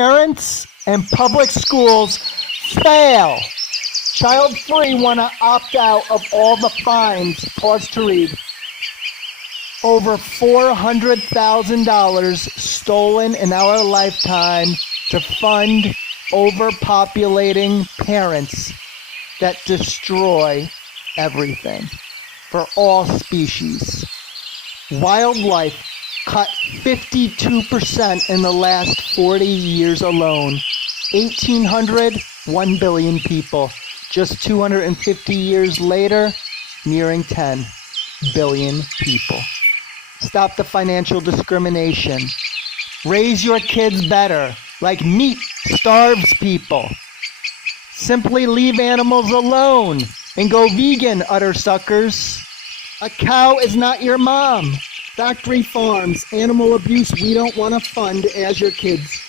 Parents and public schools fail. CHILDFREE want to opt out of all the fines. Pause to read. Over $400,000 stolen in our lifetime to fund overpopulating parents that destroy everything for all species. Wildlife cut 52% in the last 40 years alone. 1,800, 1 billion people. Just 250 years later, nearing 10 billion people. Stop the financial discrimination. Raise your kids better, like meat starves people. Simply leave animals alone and go vegan, utter suckers. A cow is not your mom. Factory farms, animal abuse we don't want to fund as your kids.